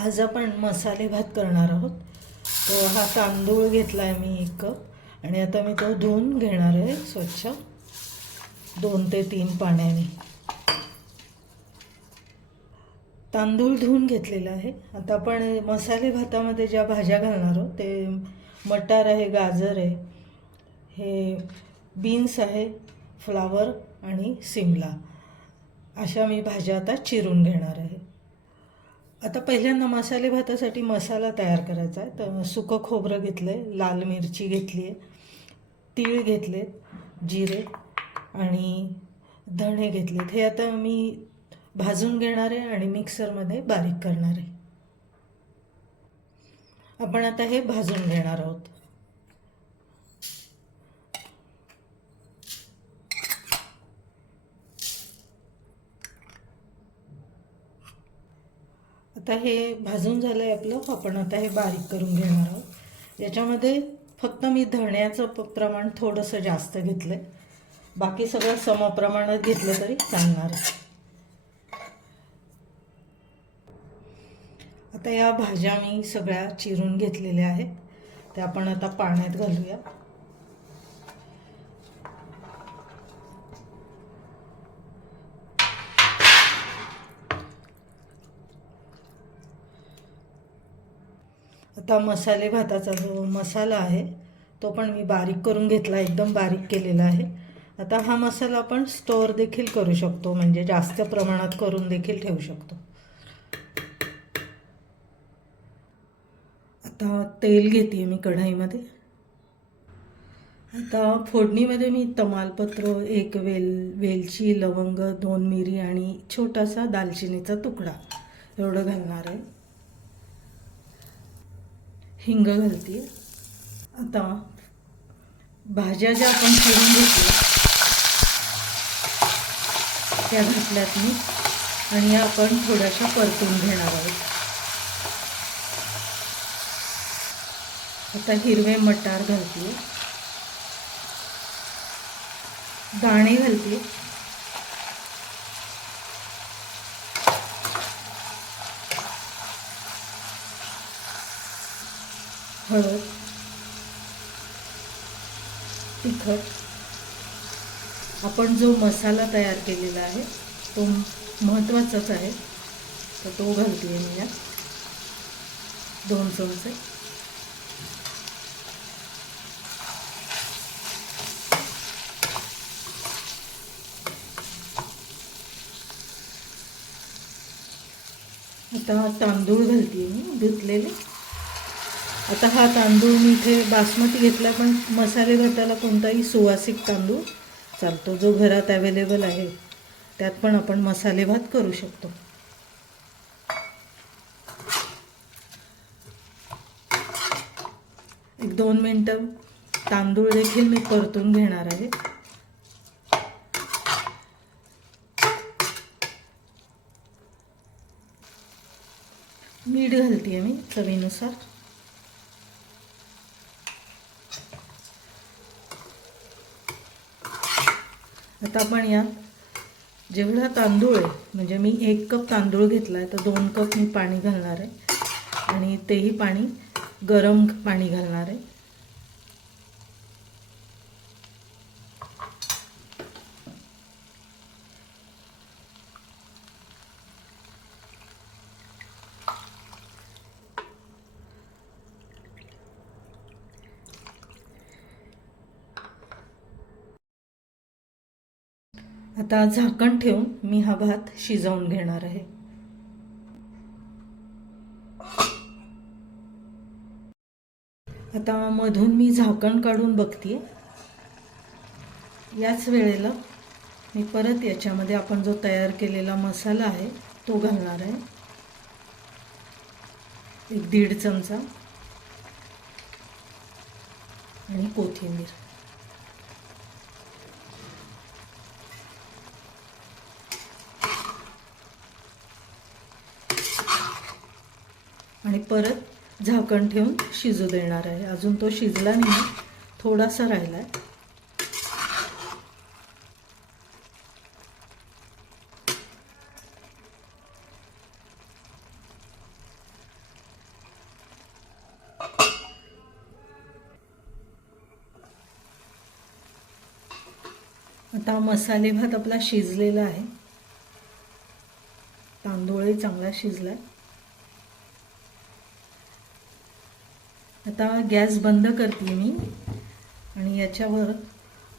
आज आपण मसाले भात करणार आहोत. तो हा तांदूळ घेतला आहे मी 1 कप आणि आता मी तो धुवून घेणार आहे स्वच्छ 2 ते 3 पाण्याने. तांदूळ धुवून घेतलेला आहे. आता आपण मसाले भातामध्ये ज्या भाज्या घालणार आहोत ते मटार आहे, गाजर आहे, हे बीन्स आहे, फ्लावर आणि सिमला अशा मी भाज्या आता चिरून घेणार आहे. आता पहिल्यांदा मसाले भातासाठी मसाला तयार करायचा आहे. तर सुकं खोबरं घेतलं आहे, लाल मिरची घेतली आहे, तीळ घेतले, जिरे आणि धणे घेतलेत. हे आता मी भाजून घेणार आहे आणि मिक्सरमध्ये बारीक करणार आहे. आपण आता हे भाजून घेणार आहोत. आता हे भाजून झालं आहे आपलं. आपण आता हे बारीक करून घेणार आहोत. याच्यामध्ये फक्त मी धण्याचं प्रमाण थोडंसं जास्त घेतलं आहे, बाकी सगळं समप्रमाणात घेतलं तरी चालणार आहे. आता या भाज्या मी सगळ्या चिरून घेतलेल्या आहेत, त्या आपण आता पाण्यात घालूया. आता मसाले भाताचा जो मसाला आहे तो पण मी बारीक करून घेतला, एकदम बारीक केलेला आहे. आता हा मसाला आपण स्टोअर देखील करू शकतो, म्हणजे जास्त प्रमाणात करून देखील ठेवू शकतो. आता तेल घेते मी कढईमध्ये. आता फोडणीमध्ये मी तमालपत्र, 1 वेलची, लवंग, 2 मिरी आणि छोटासा दालचिनीचा तुकडा एवढं घालणार आहे. हिंग घालते. आता भाज्या ज्या आपण चिरून घेतल्या त्या घातल्यात मी आणि या आपण थोड्याशा परतून घेणार आहोत. आता हिरवे मटार घालते, दाणे घालते, हळद, तिखट. आपण जो मसाला तयार केलेला आहे तो महत्त्वाचाच आहे, तर तो घालते मी यात 2 चमचे. आता तांदूळ घालते मी धुतलेले. आता हा तांदूळ मी इथे बासमती घेतला, पण मसाले भाताला कोणताही सुवासिक तांदूळ चालतो, जो घरात अवेलेबल आहे त्यात पण आपण मसाले भात करू शकतो. 1-2 मिनटं तांदूळ देखील मी परतून घेणार आहे. मीठ घालते मी चवीनुसार. आता आपण यात जेवढा तांदूळ आहे, म्हणजे मी 1 कप तांदूळ घेतला आहे तर 2 कप मी पाणी घालणार आहे आणि तेही पाणी गरम पाणी घालणार आहे. आता झाकण ठेवून मी हा भात शिजवून घेणार आहे. आता मधून मी झाकण काढून बघते. याच वेळेला मी परत याच्यामध्ये आपण जो तयार केलेला मसाला आहे तो घालणार आहे, 1-1.5 चमचा आणि कोथिंबीर. आणि परत झाकण ठेवून शिजू देणार आहे. अजून तो शिजला नाही, थोडासा राहिला आहे. आता मसाले भात आपला शिजलेला आहे, तांदूळही चांगला शिजला. आता गॅस बंद करते मी आणि याच्यावर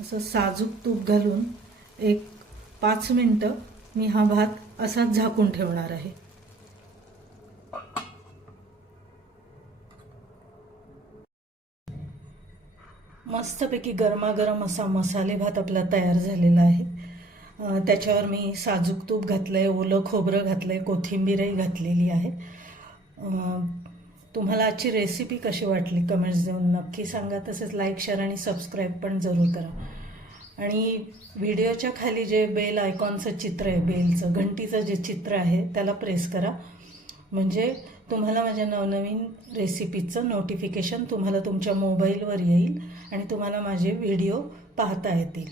असं साजूक तूप घालून एक 5 मिनटं मी हा भात असाच झाकून ठेवणार आहे. मस्तपैकी गरमागरम असा मसाले भात आपला तयार झालेला आहे. त्याच्यावर मी साजूक तूप घातलं आहे, ओलं खोबरं घातलं आहे, कोथिंबीरही घातलेली आहे. तुम्हाला आजची रेसिपी कशी वाटली कमेंट्स देऊन नक्की सांगा. तसेच लाईक, शेअर आणि सबस्क्राईब पण जरूर करा. आणि व्हिडिओच्या खाली जे बेल आयकॉनचं चित्र आहे, बेलचं घंटीचं जे चित्र आहे त्याला प्रेस करा, म्हणजे तुम्हाला माझ्या नवनवीन रेसिपीचं नोटिफिकेशन तुम्हाला तुमच्या मोबाईलवर येईल आणि तुम्हाला माझे व्हिडिओ पाहता येतील.